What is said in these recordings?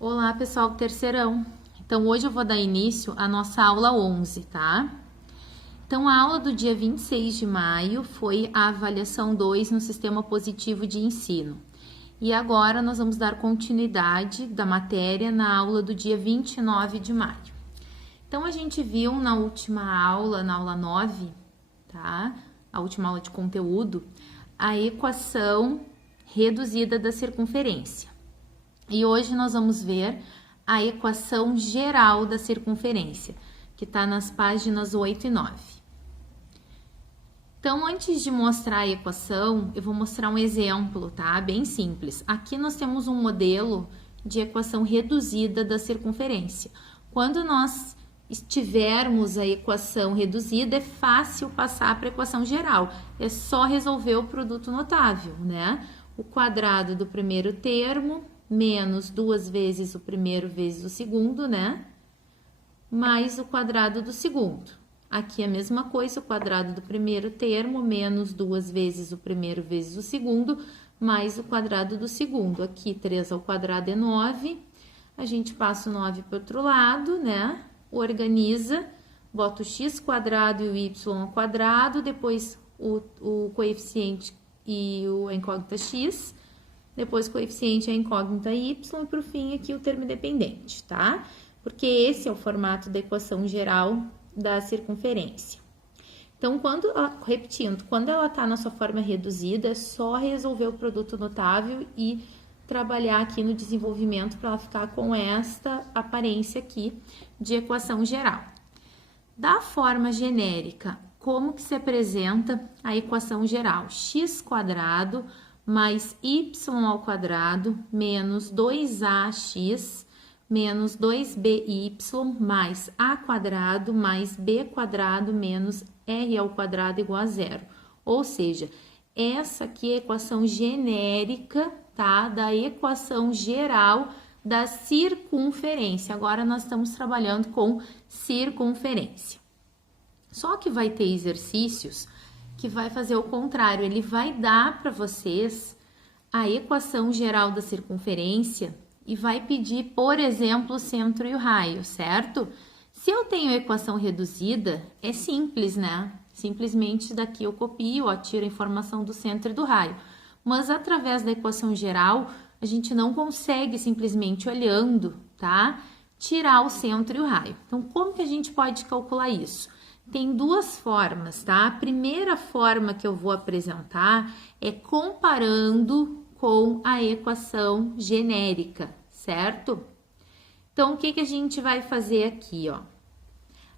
Olá, pessoal do terceirão. Então, hoje eu vou dar início à nossa aula 11, tá? Então, a aula do dia 26 de maio foi a avaliação 2 no sistema positivo de ensino. E agora nós vamos dar continuidade da matéria na aula do dia 29 de maio. Então, a gente viu na última aula, na aula 9, tá? A última aula de conteúdo, a equação reduzida da circunferência. E hoje nós vamos ver a equação geral da circunferência, que está nas páginas 8 e 9. Então, antes de mostrar a equação, eu vou mostrar um exemplo, tá? Bem simples. Aqui nós temos um modelo de equação reduzida da circunferência. Quando nós tivermos a equação reduzida, é fácil passar para a equação geral. É só resolver o produto notável, né? O quadrado do primeiro termo menos 2 vezes o primeiro vezes o segundo, né? Mais o quadrado do segundo. Aqui a mesma coisa, o quadrado do primeiro termo menos 2 vezes o primeiro vezes o segundo, mais o quadrado do segundo. Aqui 3 ao quadrado é 9. A gente passa o 9 para o outro lado, né? Organiza, bota o x quadrado e o y ao quadrado, depois o coeficiente e a incógnita x, depois coeficiente a incógnita y e por fim aqui o termo dependente, tá? Porque esse é o formato da equação geral da circunferência. Então, repetindo, quando ela está na sua forma reduzida, é só resolver o produto notável e trabalhar aqui no desenvolvimento para ela ficar com esta aparência aqui de equação geral. Da forma genérica, como que se apresenta a equação geral? X quadrado mais y ao quadrado menos 2ax menos 2by mais a quadrado mais b quadrado menos r ao quadrado igual a zero. Ou seja, essa aqui é a equação genérica, tá? Da equação geral da circunferência. Agora nós estamos trabalhando com circunferência. Só que vai ter exercícios que vai fazer o contrário, ele vai dar para vocês a equação geral da circunferência e vai pedir, por exemplo, o centro e o raio, certo? Se eu tenho a equação reduzida, é simples, né? Simplesmente daqui eu copio, ó, tiro a informação do centro e do raio. Mas através da equação geral, a gente não consegue simplesmente olhando, tá? Tirar o centro e o raio. Então, como que a gente pode calcular isso? Tem duas formas, tá? A primeira forma que eu vou apresentar é comparando com a equação genérica, certo? Então, o que que a gente vai fazer aqui, ó?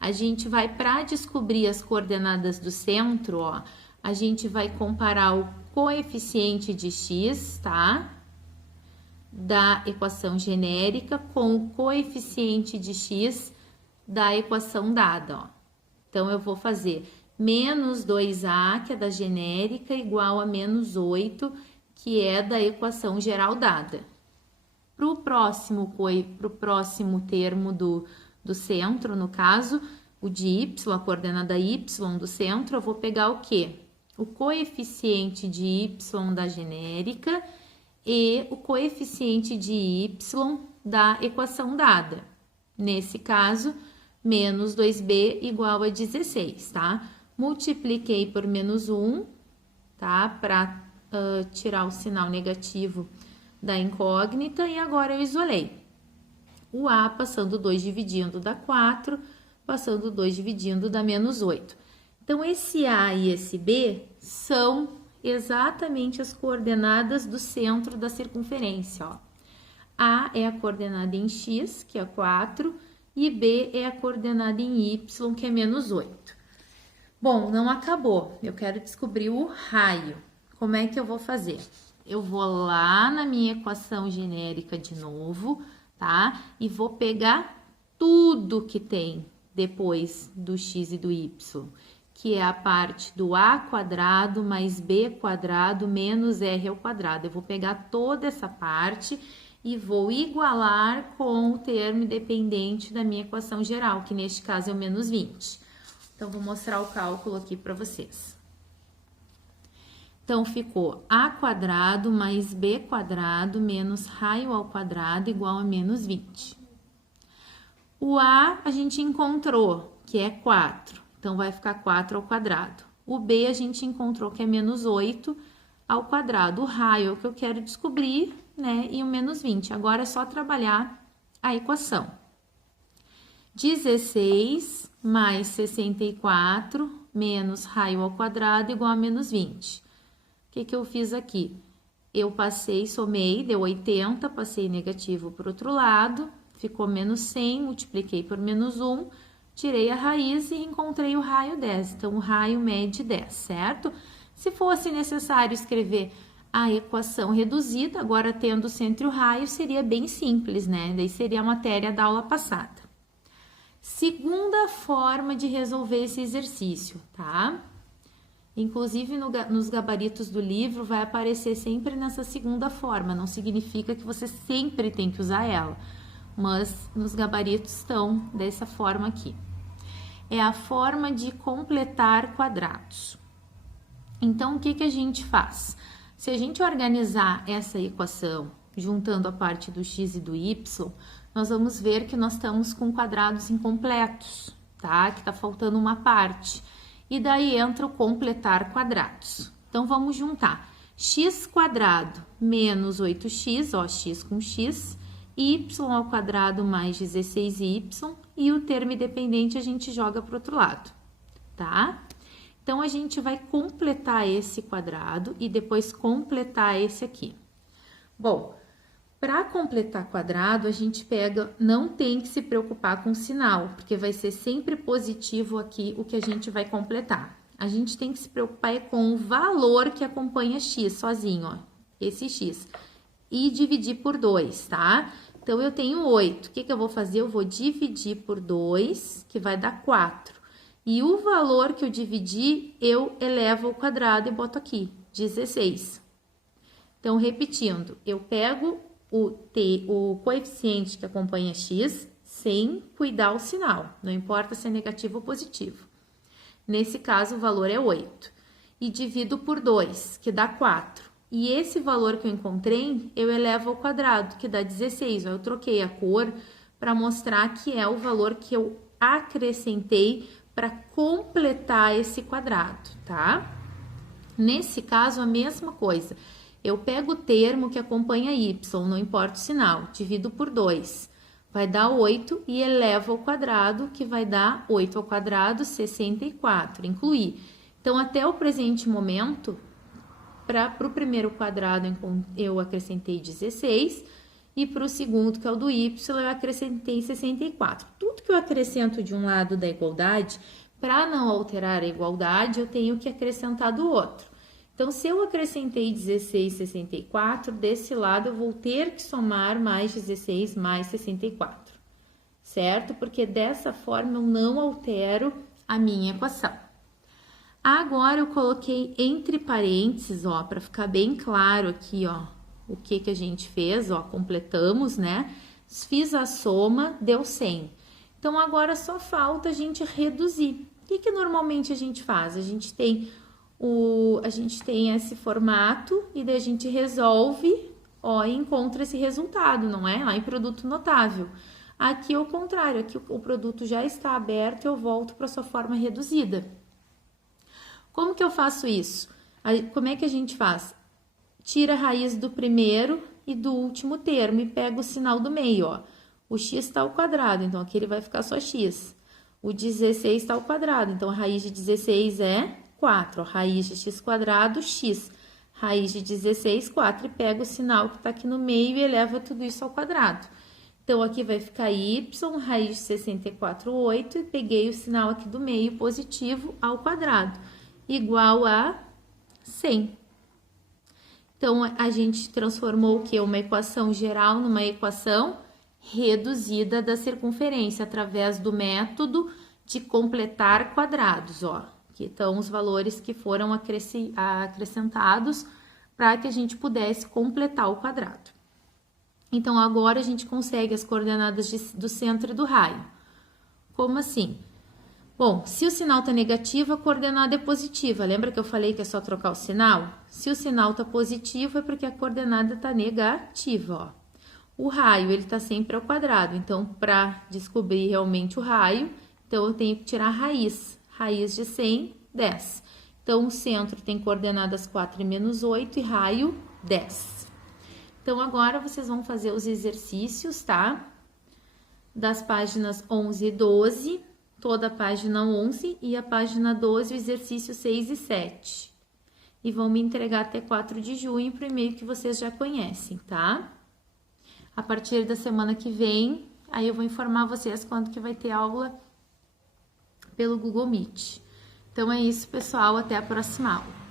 A gente vai, para descobrir as coordenadas do centro, ó, a gente vai comparar o coeficiente de x, tá? Da equação genérica com o coeficiente de x da equação dada, ó. Então, eu vou fazer menos 2a, que é da genérica, igual a menos 8, que é da equação geral dada. Para o próximo termo do centro, no caso, o de y, a coordenada y do centro, eu vou pegar o quê? O coeficiente de y da genérica e o coeficiente de y da equação dada. Nesse caso, menos 2b igual a 16, tá? Multipliquei por menos 1, tá? Para tirar o sinal negativo da incógnita e agora eu isolei. O a passando 2 dividindo dá 4, passando 2 dividindo dá menos 8. Então, esse a e esse b são exatamente as coordenadas do centro da circunferência, ó. A é a coordenada em x, que é 4, e B é a coordenada em Y, que é menos 8. Bom, não acabou. Eu quero descobrir o raio. Como é que eu vou fazer? Eu vou lá na minha equação genérica de novo, tá? E vou pegar tudo que tem depois do x e do y, que é a parte do a quadrado mais b quadrado menos r ao quadrado. Eu vou pegar toda essa parte e vou igualar com o termo dependente da minha equação geral, que neste caso é o menos 20. Então, vou mostrar o cálculo aqui para vocês. Então, ficou a quadrado mais b quadrado menos raio ao quadrado igual a menos 20. O a gente encontrou, que é 4. Então, vai ficar 4 ao quadrado. O b a gente encontrou que é menos 8 ao quadrado. O raio é o que eu quero descobrir, né? E o menos 20. Agora é só trabalhar a equação. 16 mais 64 menos raio ao quadrado igual a menos 20. O que eu fiz aqui? Eu passei, somei, deu 80, passei negativo para o outro lado, ficou menos 100, multipliquei por menos 1, tirei a raiz e encontrei o raio 10. Então, o raio mede 10, certo? Se fosse necessário escrever a equação reduzida, agora tendo o centro e o raio, seria bem simples, né? Daí seria a matéria da aula passada. Segunda forma de resolver esse exercício, tá? Inclusive, nos gabaritos do livro, vai aparecer sempre nessa segunda forma. Não significa que você sempre tem que usar ela, mas nos gabaritos estão dessa forma aqui. É a forma de completar quadrados. Então, o que a gente faz? Se a gente organizar essa equação, juntando a parte do x e do y, nós vamos ver que nós estamos com quadrados incompletos, tá? Que tá faltando uma parte. E daí entra o completar quadrados. Então, vamos juntar x quadrado menos 8x, ó, x com x, y ao quadrado mais 16y, e o termo independente a gente joga para o outro lado, tá? Então, a gente vai completar esse quadrado e depois completar esse aqui. Bom, para completar quadrado, a gente pega, não tem que se preocupar com o sinal, porque vai ser sempre positivo aqui o que a gente vai completar. A gente tem que se preocupar com o valor que acompanha x sozinho, ó, esse x, e dividir por 2, tá? Então, eu tenho 8. O que eu vou fazer? Eu vou dividir por 2, que vai dar 4. E o valor que eu dividi, eu elevo ao quadrado e boto aqui, 16. Então, repetindo, eu pego o coeficiente que acompanha x sem cuidar o sinal, não importa se é negativo ou positivo. Nesse caso, o valor é 8. E divido por 2, que dá 4. E esse valor que eu encontrei, eu elevo ao quadrado, que dá 16. Eu troquei a cor para mostrar que é o valor que eu acrescentei para completar esse quadrado, tá? Nesse caso, a mesma coisa. Eu pego o termo que acompanha y, não importa o sinal, divido por 2. Vai dar 8 e elevo ao quadrado, que vai dar 8 ao quadrado, 64, incluir. Então, até o presente momento, para o primeiro quadrado eu acrescentei 16 e para o segundo, que é o do y, eu acrescentei 64. Tudo que eu acrescento de um lado da igualdade, para não alterar a igualdade, eu tenho que acrescentar do outro. Então, se eu acrescentei 16 e 64, desse lado eu vou ter que somar mais 16 mais 64, certo? Porque dessa forma eu não altero a minha equação. Agora, eu coloquei entre parênteses, ó, para ficar bem claro aqui, ó, o que a gente fez, ó, completamos, né? Fiz a soma, deu 100. Então, agora só falta a gente reduzir. O que normalmente a gente faz? A gente tem esse formato e daí a gente resolve, ó, e encontra esse resultado, não é? Lá em produto notável. Aqui é o contrário, aqui o produto já está aberto e eu volto para sua forma reduzida. Como que eu faço isso? Como é que a gente faz? Tira a raiz do primeiro e do último termo e pega o sinal do meio, ó. O x está ao quadrado, então aqui ele vai ficar só x. O 16 está ao quadrado, então a raiz de 16 é 4. Ó, raiz de x quadrado, x. Raiz de 16, 4. E pega o sinal que está aqui no meio e eleva tudo isso ao quadrado. Então, aqui vai ficar y, raiz de 64, 8. E peguei o sinal aqui do meio, positivo, ao quadrado. Igual a 100. Então, a gente transformou o quê? Uma equação geral numa equação reduzida da circunferência, através do método de completar quadrados, ó. Que estão os valores que foram acrescentados para que a gente pudesse completar o quadrado. Então, agora a gente consegue as coordenadas do centro e do raio. Como assim? Bom, se o sinal tá negativo, a coordenada é positiva. Lembra que eu falei que é só trocar o sinal? Se o sinal tá positivo, é porque a coordenada tá negativa, ó. O raio, ele tá sempre ao quadrado. Então, para descobrir realmente o raio, então eu tenho que tirar a raiz. Raiz de 100, 10. Então, o centro tem coordenadas 4 e menos 8 e raio 10. Então, agora vocês vão fazer os exercícios, tá? Das páginas 11 e 12, toda a página 11 e a página 12, o exercício 6 e 7. E vão me entregar até 4 de junho para o e-mail que vocês já conhecem, tá? A partir da semana que vem, aí eu vou informar vocês quando que vai ter aula pelo Google Meet. Então é isso, pessoal, até a próxima aula.